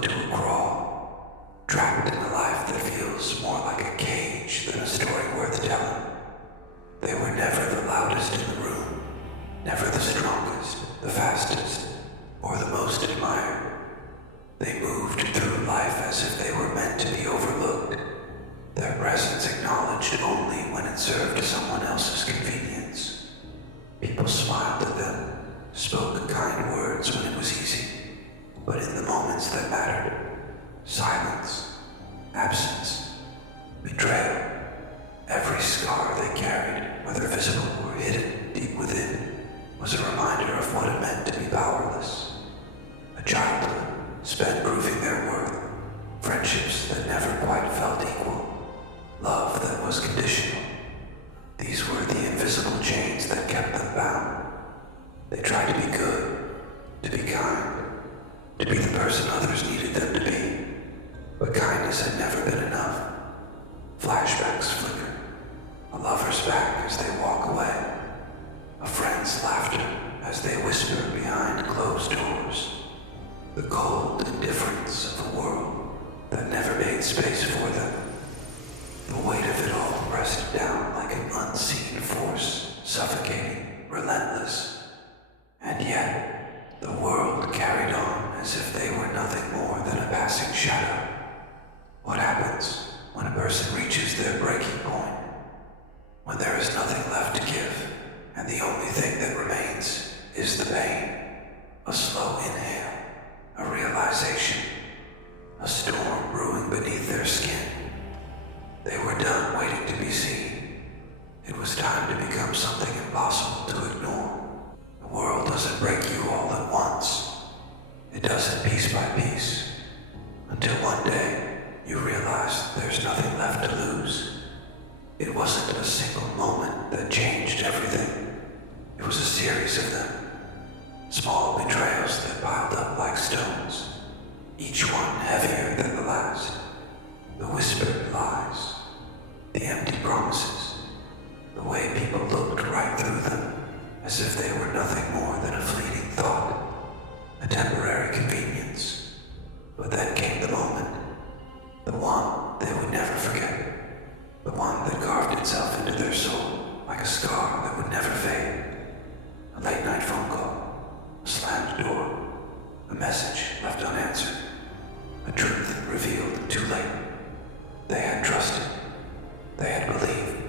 slowed to a crawl, trapped in a life that feels more like a cage than a story worth telling. They were never the loudest in the room, never the strongest, the fastest, or the most admired. They moved through life as if they were meant to be overlooked, their presence acknowledged only when it served someone else's convenience. People smiled at them, spoke kind words when it was easy, but in the moments that mattered, silence, absence, betrayal, every scar they carried, whether visible or hidden deep within, was a reminder of what it meant to be powerless. A childhood spent proving their worth, friendships that never quite felt equal, love that was conditional. These were the invisible chains that kept them bound. They tried to be good, to be kind, to be the person others needed them to be, but kindness had never been enough. Flashbacks flicker, a lover's back as they walk away, a friend's laughter as they whisper behind closed doors, the cold indifference of a world that never made space for them. The weight of it all pressed down like an unseen force, suffocating, relentless. And yet, the world carried on as if they were nothing more than a passing shadow. What happens when a person reaches their breaking point? When there is nothing left to give, and the only thing that remains is the pain. A slow inhale, a realization, a storm brewing beneath their skin. They were done waiting to be seen. It was time to become something impossible to ignore. The world doesn't break you all at once. It does it piece by piece, until one day you realize there's nothing left to lose. It wasn't a single moment that changed everything. It was a series of them. Small betrayals that piled up like stones, each one heavier than the last. The whispered lies, the empty promises, the way people looked right through them, as if they were nothing more than a fleeting thought, a temporary convenience. But then came the moment, the one they would never forget, the one that carved itself into their soul like a scar that would never fade. A late night phone call, a slammed door, a message left unanswered, a truth revealed too late. They had trusted, they had believed,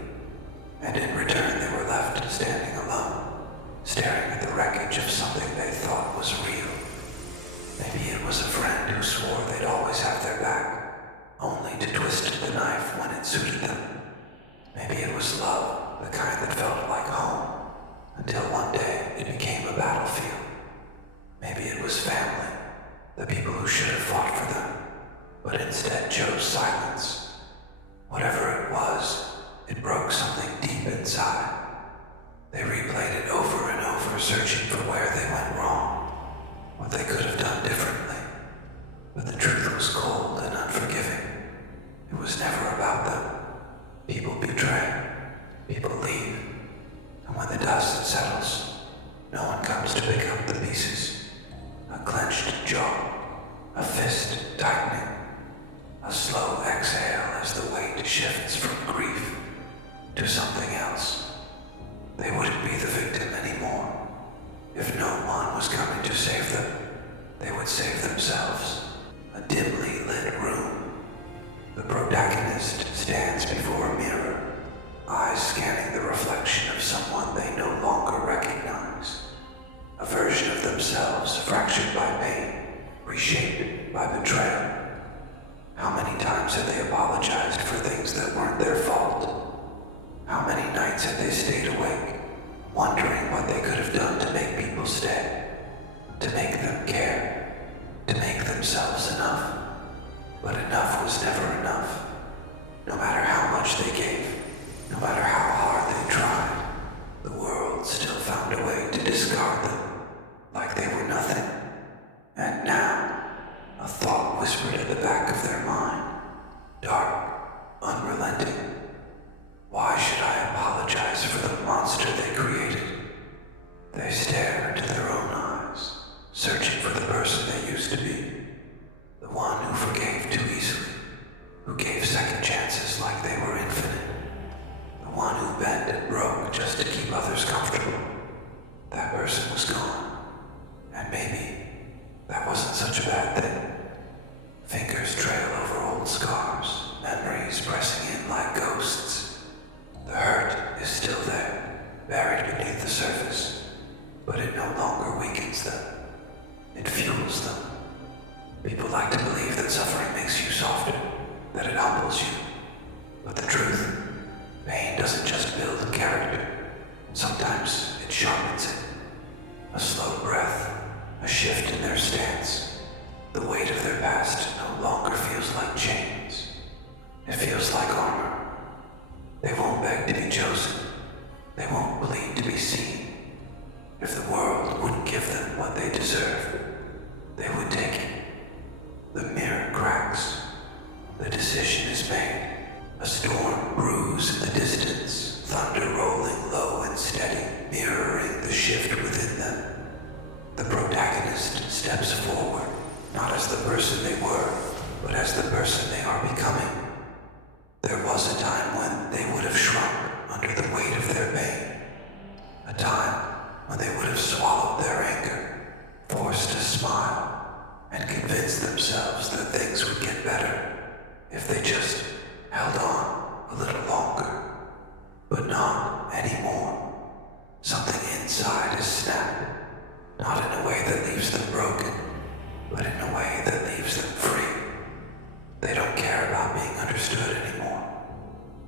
and in return they were left standing alone, staring at the wreckage of something they thought was real. Maybe it was a friend who swore they'd always have their back, only to twist the knife when it suited them. Maybe it was love, the kind that felt like home, until one day it became a battlefield. Maybe it was family, the people who should have fought for them, but instead chose silence. Whatever it was, it broke something deep inside. They replayed it over and over, searching for where they went wrong, what they could have done differently. But the truth was cold and unforgiving. It was never about them. People betray, people leave, and when the dust settles, no one comes to pick up the pieces. A clenched jaw, a fist tightening, a slow exhale as the weight shifts from grief to something else. They wouldn't be the victim anymore. If no one was coming to save them, they would save themselves. A dimly lit room. The protagonist stands before a mirror, eyes scanning the reflection of someone they no longer recognize. A version of themselves fractured by pain, reshaped by betrayal. How many times had they apologized for things that weren't their fault? How many nights had they stayed awake, wondering what they could have done to make people stay, to make them care, to make themselves enough? But enough was never enough. No matter how much they gave, no matter how hard they tried, the world still found a way to discard them, like they were nothing. And now, a thought whispered at the back of their mind, dark, unrelenting. Why should I apologize for the monster they created? They stare into their own eyes, searching for the person they used to be, the one that suffering makes you softer, that it humbles you. But the truth, pain doesn't just build character. Sometimes it sharpens it. A slow breath, a shift in their stance. The weight of their past no longer feels like chains. It feels like armor. They won't beg to be chosen. They won't plead to be seen. If the world wouldn't give them what they deserve, they would take it. The mirror cracks. The decision is made. A storm brews in the distance, thunder rolling low and steady, mirroring the shift within them. The protagonist steps forward, not as the person they were, but as the person they are becoming. There was a time when they would have shrunk under the weight of their pain. A time when they would have swallowed their anger, forced to smile, and convinced themselves that things would get better if they just held on a little longer. But not anymore. Something inside is snapped, not in a way that leaves them broken, but in a way that leaves them free. They don't care about being understood anymore.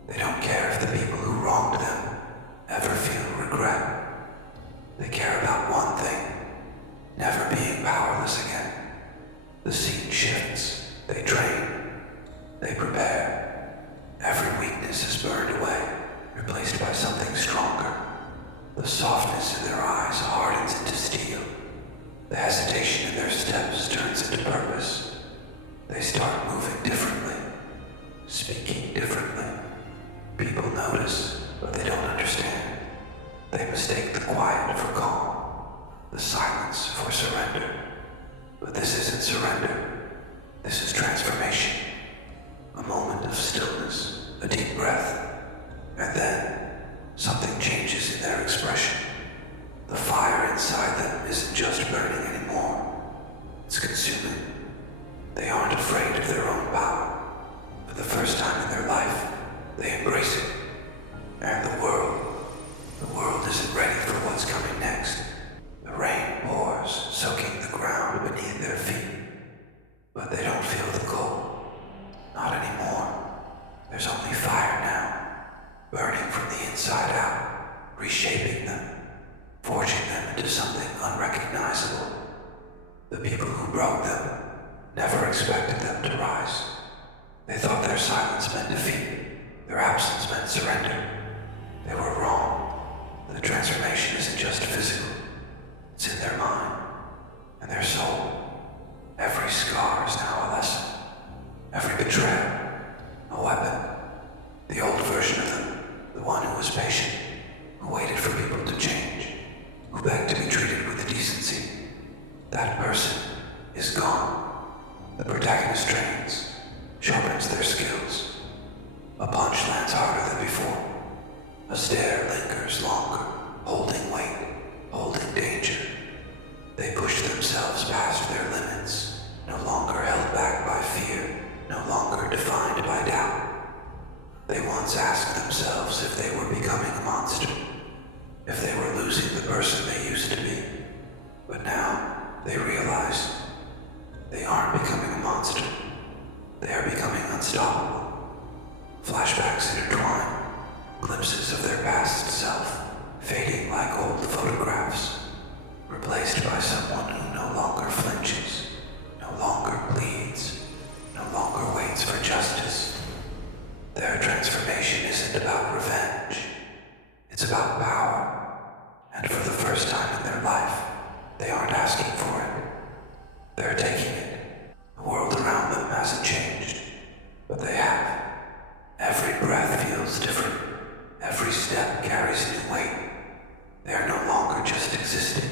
They don't care if the people who wronged them ever feel regret. They care about one thing, never being powerless again. The scene shifts. They train. They prepare. Every weakness is burned away, replaced by something stronger. The softness in their eyes hardens into steel. The hesitation in their steps turns into purpose. They start moving differently, speaking differently. People notice, but they don't understand. They mistake the quiet for calm, the silence for surrender. But this isn't surrender. This is transformation. A moment of stillness, a deep breath, and then something changes in their expression. The fire inside them isn't just burning anymore. It's consuming. They aren't afraid of their own power. For the first time in their life, they embrace it. And the world isn't ready for what's coming next. The rain pours, soaking the ground beneath their feet. But they don't feel the cold. Not anymore. There's only fire now, burning from the inside out, reshaping them, forging them into something unrecognizable. The people who broke them never expected them to rise. They thought their silence meant defeat, their absence meant surrender. They were wrong. The transformation isn't just physical. It's in their mind and their soul. Every scar is now a lesson. Every betrayal, a weapon. The old version of them, the one who was patient, who waited for people to change, who begged to be treated with decency. That person is gone. The protagonist trains, sharpens their skills. A punch lands harder than before. A stare lingers longer, holding weight, holding danger. They push themselves past their limits, no longer held back by fear, no longer defined by doubt. They once asked themselves if they were becoming a monster, if they were losing the person they used to be. But now they realize they aren't becoming a monster. They are becoming unstoppable. Flashbacks intertwine, glimpses of their past self, fading like old photographs, replaced by someone who no longer flinches, no longer pleads, no longer waits for justice. Their transformation isn't about revenge. It's about power. And for the first time in their life, they aren't asking for it. They're taking it. The world around them hasn't changed, but they have. Every breath feels different. Every step carries new weight. They are no longer just existing.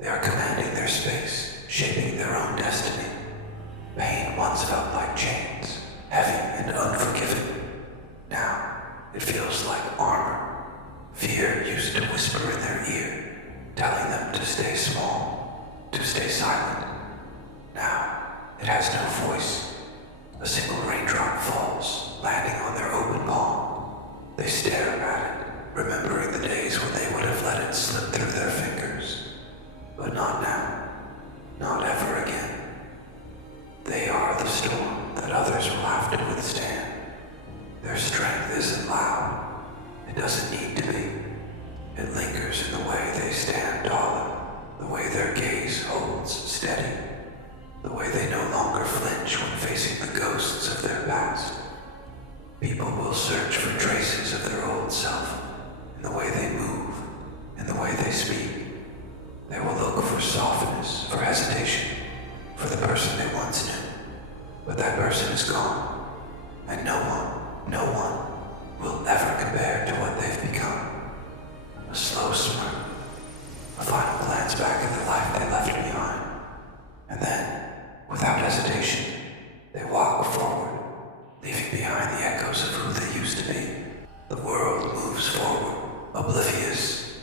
They are commanding their space, shaping their own destiny. Pain once felt like chains, heavy and unforgiving. Now, it feels like armor. Fear used to whisper in their ear, telling them to stay small, to stay silent. Now, it has no voice. A single raindrop falls, landing on their open palm. They stare at it, remembering the days when they would have let it slip through their fingers. But not now. Not ever again. They are the storm. that others will have to withstand. Their strength isn't loud. It doesn't need to be. It lingers in the way they stand taller, the way their gaze holds steady, the way they no longer flinch when facing the ghosts of their past. People will search for traces of their old self in the way they move, in the way they speak. They will look for softness, for hesitation, for the person they once knew. But that person is gone, and no one will ever compare to what they've become. A slow smirk, a final glance back at the life they left behind, and then, without hesitation, they walk forward, leaving behind the echoes of who they used to be. The world moves forward, oblivious.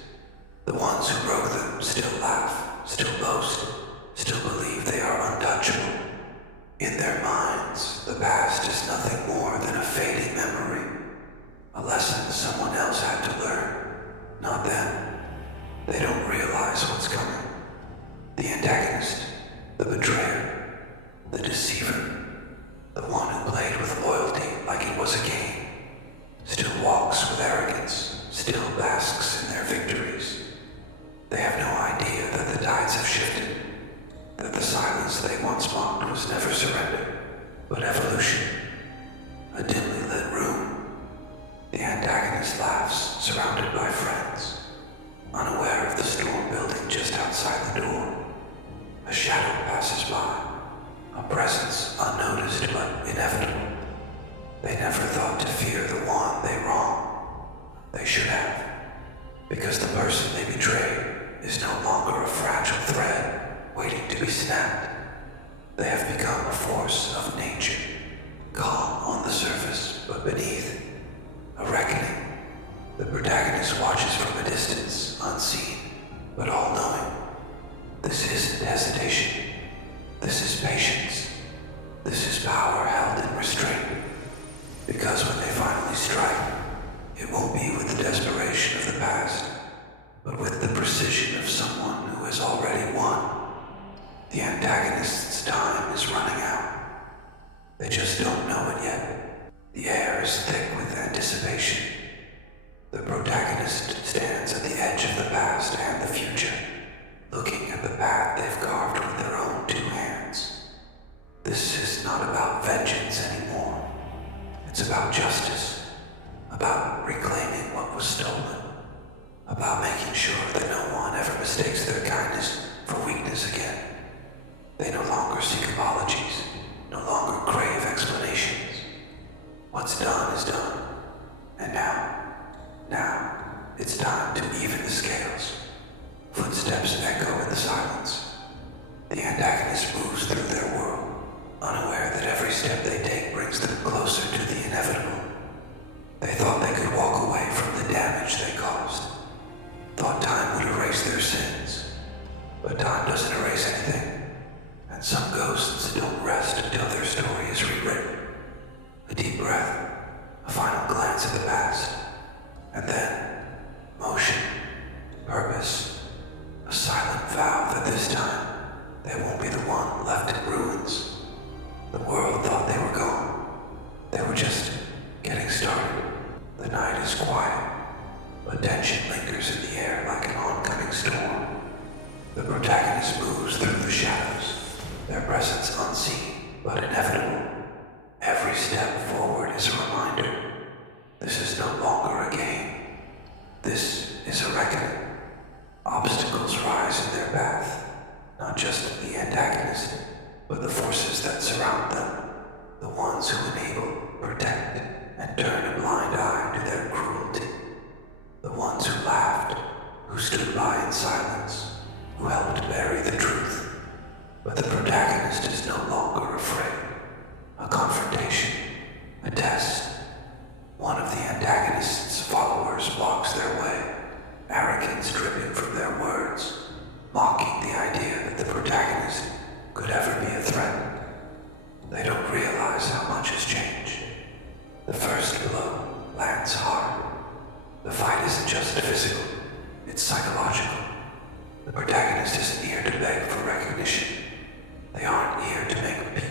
The ones who broke them still laugh, still boast, still believe they are untouchable. In their minds, the past is nothing more than a fading memory, a lesson someone else had to learn, not them. They don't realize what's coming. The antagonist, the betrayer, the deceiver, the one who played with loyalty like it was a game, still walks with arrogance, still basks in their victories. They have no idea that the tides have shifted, that the silence they once mocked was never surrender, but evolution. A dimly lit room. The antagonist laughs, surrounded by friends, unaware of the storm building just outside the door. A shadow passes by, a presence unnoticed but inevitable. They never thought to fear the one they wronged. They should have, because the person they betrayed is no longer a fragile thread waiting to be snapped. They have become a force of nature, calm on the surface, but beneath, a reckoning. The protagonist watches from a distance, unseen, but all-knowing. This isn't hesitation. This is patience. This is power held in restraint. Because when they finally strike, it won't be with the desperation of the past, but with the precision of someone who has already won. The antagonist's time is running out. They just don't know it yet. The air is thick with anticipation. The protagonist stands at the edge of the past and the future, looking at the path they've carved with their own two hands. This is not about vengeance anymore. It's about justice, about reclaiming what was stolen, about making sure that no one ever mistakes their kindness for weakness again. They no longer seek apologies, no longer crave explanations. What's done is done. And now, it's time to even the scales. Footsteps echo in the silence. The antagonist moves through their world, unaware that every step they take brings them closer to the inevitable. They thought they could walk away from the damage they caused. Thought time would erase their sins. But time doesn't erase anything. And some ghosts don't rest until their story is rewritten. A deep breath, a final glance at the past, and then motion, purpose, a silent vow that this time they won't be the one left in ruins. The world thought they were gone. They were just getting started. The night is quiet, but tension lingers in the air like an oncoming storm. The protagonist moves through the shadows, their presence unseen but inevitable. Every step forward is a reminder. This is no longer a game. This is a reckoning. Obstacles rise in their path, not just the antagonist, but the forces that surround them, the ones who enable, protect, and turn a blind eye to their cruelty. The ones who laughed, who stood by in silence, who helped bury the truth. But the protagonist is no longer afraid. A confrontation, a test. One of the antagonist's followers blocks their way, arrogance dripping from their words, mocking the idea that the protagonist could ever be a threat. They don't realize how much has changed. The first blow lands hard. The fight isn't just physical, it's psychological. The protagonist isn't here to beg for recognition. They aren't here to make peace.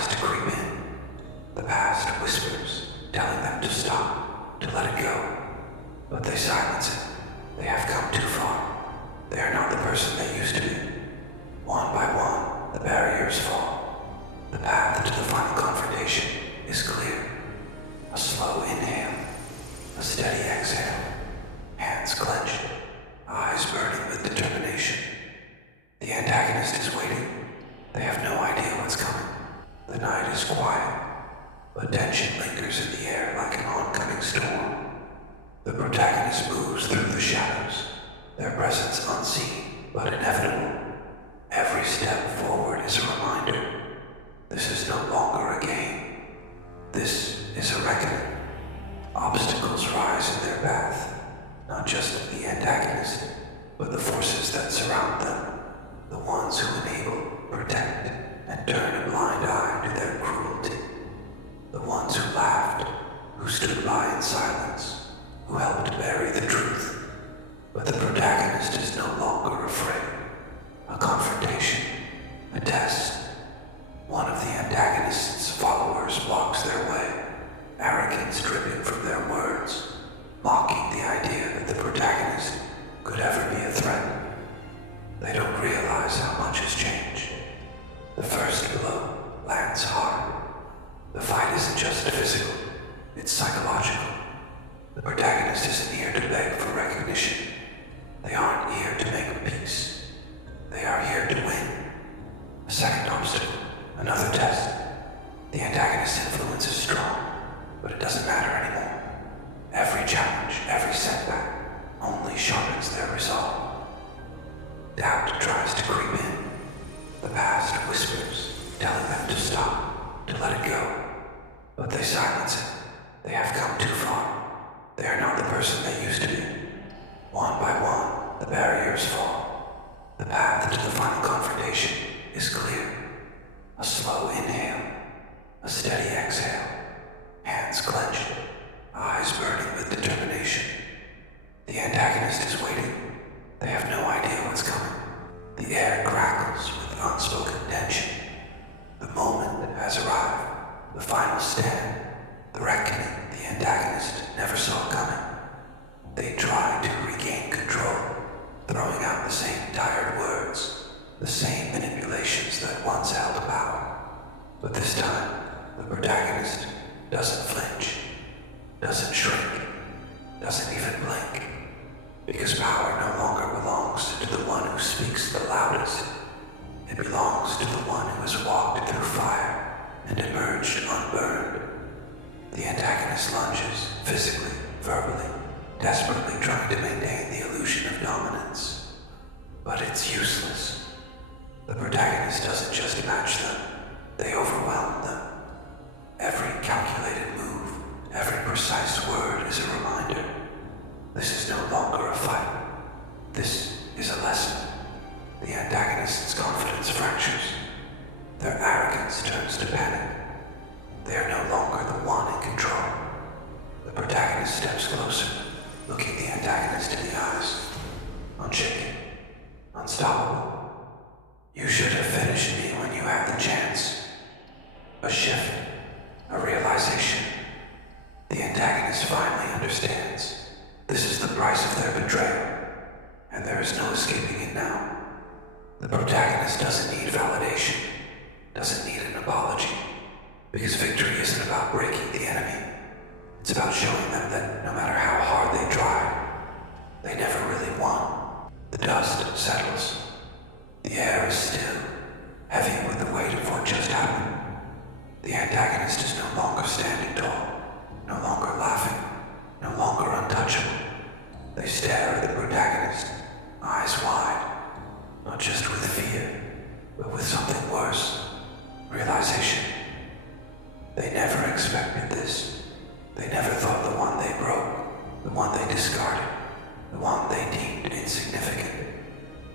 tries to creep in. The past whispers, telling them to stop, to let it go. But they silence it. They have come too far. They are not the person they used to be. One by one, the barriers fall. The path to the final confrontation is clear. A slow inhale, a steady exhale, hands clenched, eyes burning with determination. The antagonist is waiting. They have no idea what's coming. The night is quiet, but tension lingers in the air like an oncoming storm. The protagonist moves through the shadows, their presence unseen but inevitable. Every step forward is a reminder. This is no longer a game. This is a reckoning. Obstacles rise in their path, not just the antagonist, but the forces that surround them, the ones who enable, protect, and turn a blind eye to their cruelty. The ones who laughed, who stood by in silence, who helped bury the truth. But the protagonist is no longer afraid. A confrontation, a test. One of the antagonist's followers blocks their way, arrogance dripping from their words, mocking the idea that the protagonist could ever be a threat. They don't realize how much has changed. The first blow lands hard. The fight isn't just physical, it's psychological. The protagonist isn't here to beg for recognition. They aren't here to make peace. They are here to win. A second obstacle, another test. The antagonist's influence is strong, but it doesn't matter anymore. Every challenge, every setback, only sharpens their resolve. Doubt tries to creep in. The past whispers, telling them to stop, to let it go. But they silence it. They have come too far. They are not the person they used to be. One by one, the barriers fall. The path to the final confrontation is clear. A slow inhale, a steady exhale, hands clenched, eyes burning with determination. The antagonist is waiting. They have no idea what's coming. The air crackles with unspoken tension. The moment has arrived. The final stand. The reckoning the antagonist never saw coming. They try to regain control, throwing out the same tired words, the same manipulations that once held power. But this time, the protagonist doesn't flinch, doesn't shrink, doesn't even blink. Because power no longer belongs to the one who speaks the loudest. It belongs to the one who has walked through fire and emerged unburned. The antagonist lunges, physically, verbally, desperately trying to maintain the illusion of dominance. But it's useless. The protagonist doesn't just match them, they overwhelm them. Every calculated move, every precise word is a reminder. This is no longer a fight. This is a lesson. The antagonist's confidence fractures. Their arrogance turns to panic. They are no longer the one in control. The protagonist steps closer, looking the antagonist in the eyes. Unshaken, unstoppable. You should have finished me when you had the chance. A shift, a realization. The antagonist finally understands. This is the price of their betrayal, and there is no escaping it now. The protagonist doesn't need validation, doesn't need an apology, because victory isn't about breaking the enemy. It's about showing them that no matter how hard they try, they never really won. The dust settles. The air is still, heavy with the weight of what just happened. The antagonist is no longer standing tall, no longer laughing, no longer untouchable. They stare at the protagonist, eyes wide, not just with fear, but with something worse, realization. They never expected this. They never thought the one they broke, the one they discarded, the one they deemed insignificant,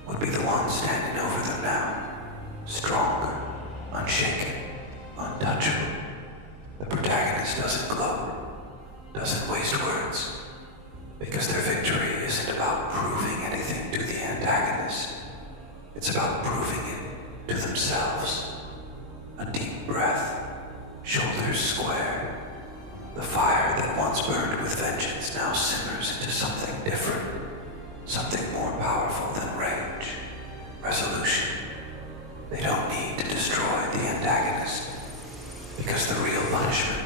would be the one standing over them now, stronger, unshaken, untouchable. The protagonist doesn't gloat, doesn't waste words, because their victory isn't about proving anything to the antagonist. It's about proving it to themselves. A deep breath, The fire that once burned with vengeance now simmers into something different, something more powerful than rage, resolution. They don't need to destroy the antagonist, because the real punishment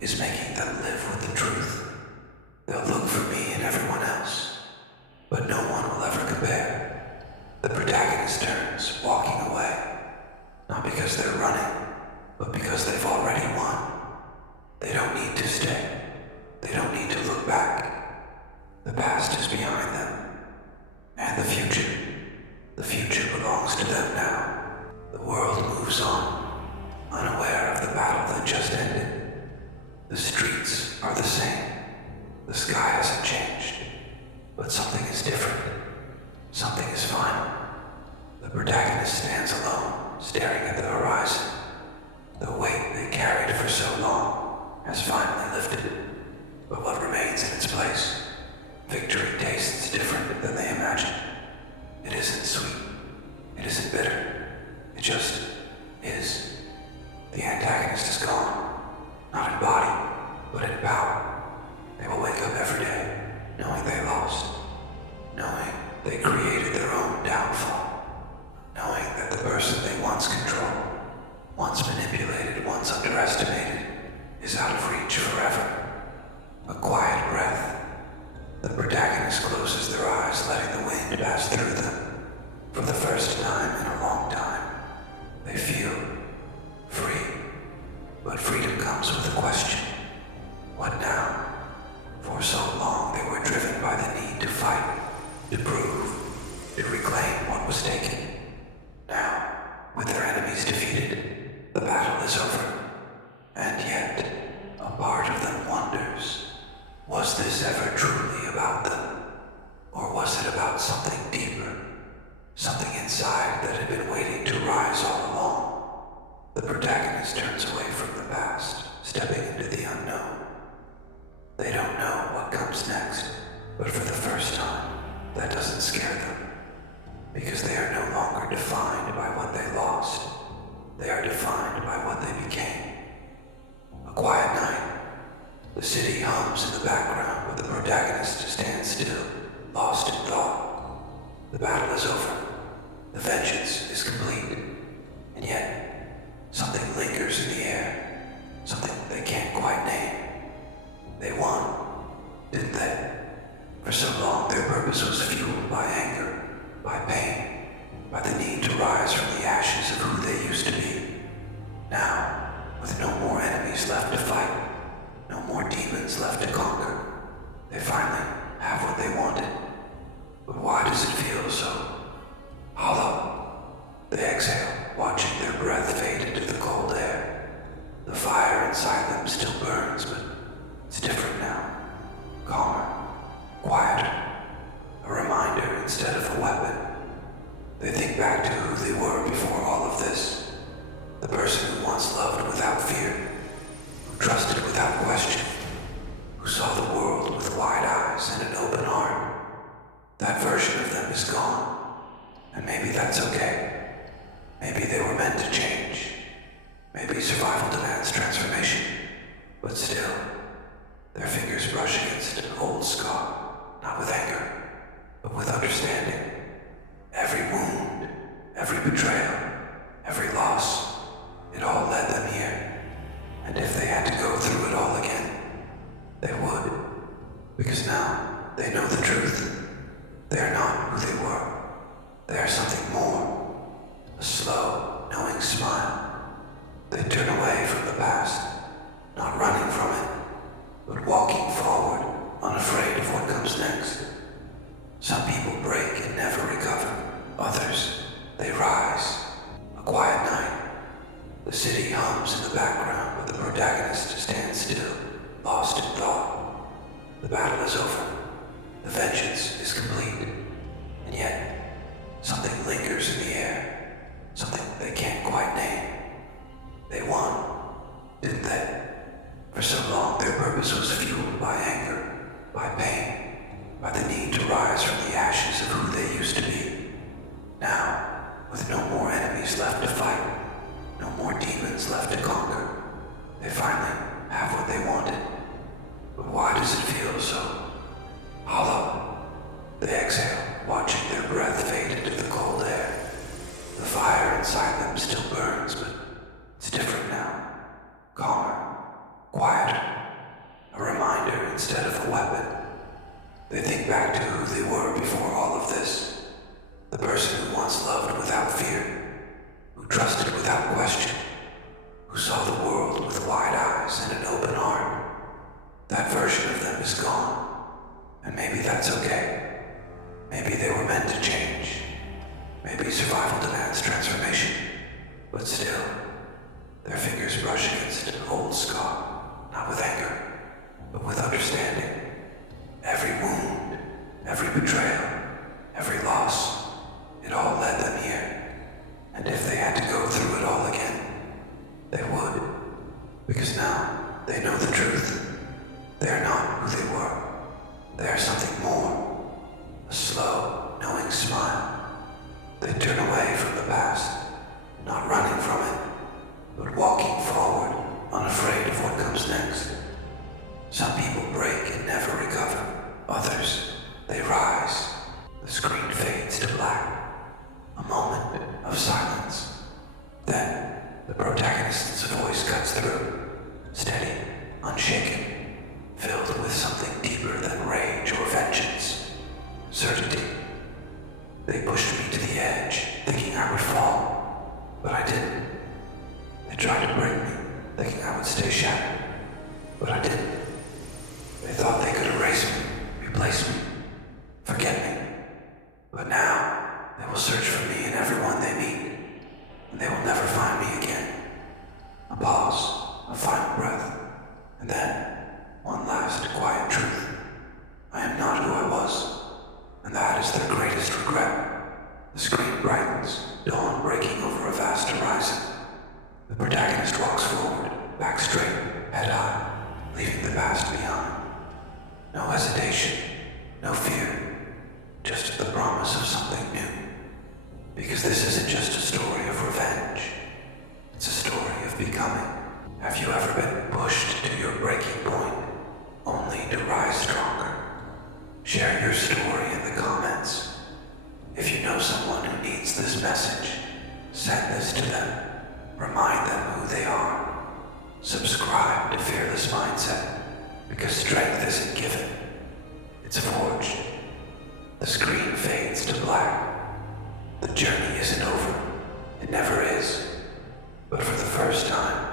is making them live with the truth. They'll look for me and everyone else, but no one will ever compare. The protagonist turns, walking away, not because they're running, but because they've already won. They don't need to stay. They don't need to look back. The past is behind them, and the future belongs to them now. The world moves on, unaware of the battle that just ended. The streets are the same. The sky hasn't changed, but something is different. Something is final. The protagonist stands alone, staring at the horizon. The weight they carried for so long has finally lifted, but what remains in its place? Victory tastes different than they imagined. It isn't sweet. It isn't bitter. It just is. The antagonist is gone, not in body, but in power. They will wake up every day knowing they lost, knowing they created their own downfall, knowing that the person they once controlled, once manipulated, once underestimated, is out of reach forever. A quiet breath. The protagonist closes their eyes, letting the wind pass through them. For the first time in a long time, they feel free. But freedom comes with a question. What now? For so long they were driven by the need to fight, to prove, to reclaim what was taken. Now, with their enemies defeated, the battle is over. And yet, a part of them wonders, was this ever truly about them? Or was it about something deeper? Something inside that had been waiting to rise all along? The protagonist turns away from the past, stepping into the unknown. They don't know what comes next, but for the first time, that doesn't scare them. Because they are no longer defined by what they lost. They are defined by what they became. A quiet night. The city hums in the background, but the protagonist stands still, lost in thought. The battle is over. The vengeance is complete. And yet, something lingers in the air. Something they can't quite name. They won, didn't they? For so long, their purpose was fueled by anger, by pain, by the need to rise from the ashes of who they used to be. Now, with no more enemies left to fight, no more demons left to conquer, they finally have what they wanted. But why does it feel so hollow? They exhale, watching their breath fade into the cold air. The fire inside them still burns, but it's different now. Calmer, quieter, a reminder instead of a weapon. They think back to who they were before all of this. The person who once loved without fear, who trusted without question, who saw the world with wide eyes and an open heart. That version of them is gone, and maybe that's okay. Maybe they were meant to change. Maybe survival demands transformation, but still, their fingers brush against an old scar, not with anger, but with understanding. Every wound, every betrayal, every loss, it all led them here. And if they had to go through it all again, they would. Because now they know the truth. They are not who they were. They are something more. A slow, knowing smile. They turn away from the past, not running from it, but walking forward, unafraid of what comes next. Some people break and never recover. Others, they rise. A quiet night. The city hums in the background, but the protagonist stands still, lost in thought. The battle is over. The vengeance is complete. And yet, something lingers in the air. Something they can't quite name. They won, didn't they? For so long, their purpose was fueled by anger, by pain, by the need to rise from the ashes of who they used to be. Now, with no more enemies left to fight, no more demons left to conquer, they finally have what they wanted. weapon. They think back to who they were before all of this. The person who once loved without fear, who trusted without question, who saw the world with wide eyes and an open heart. That version of them is gone, and maybe that's okay. Maybe they were meant to change. Maybe survival demands transformation, but still, their fingers brush against an old scar, not with anger, but with understanding. Every wound, every betrayal, every loss, it all led them here. And if they had to go through it all again, they would. Because now they know the truth. They are not who they were. They are something more. A slow, knowing smile. They turn away from the past, not running from it, but walking forward, unafraid of what comes next. Some people break and never recover. Others, they rise. The screen fades to black. A moment of silence. Then, the protagonist's voice cuts through, steady, unshaken, filled with something deeper than rage or vengeance. Certainty. They pushed me to the edge, thinking I would fall, but I didn't. They tried to break me, thinking I would stay shattered, but I didn't. They thought they could erase me, replace me, forget me. But now, they will search for me in everyone they meet, and they will never find me again. A pause, a final breath, and then one last quiet truth. I am not who I was, and that is their greatest regret. The screen brightens, dawn breaking over a vast horizon. The protagonist walks forward, back straight, head high, leaving the past behind. No hesitation, no fear, just the promise of something new. Because this isn't just a story of revenge. It's a story of becoming. Have you ever been pushed to your breaking point, only to rise stronger? Share your story in the comments. If you know someone who needs this message, send this to them. Remind them who they are. Subscribe to Fearless Mindset, because strength isn't given. It's forged. The screen fades to black. The journey isn't over. It never is. But for the first time,